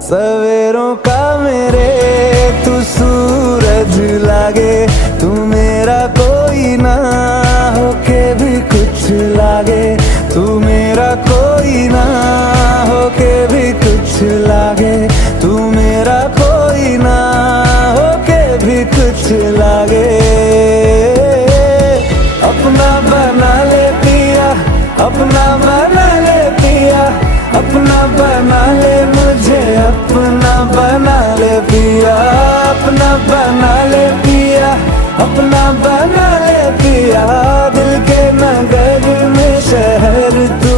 सवेरों का मेरे तू सूरज लागे, तू मेरा कोई ना होके भी कुछ लागे, तू मेरा कोई ना होके भी कुछ लागे, तू मेरा कोई ना होके भी कुछ लागे। अपना बना ले पिया, अपना बना ले पिया, अपना बना ले मुझे, अपना बना ले पिया, अपना बना ले पिया, अपना बना ले पिया। दिल के नगर में शहर तू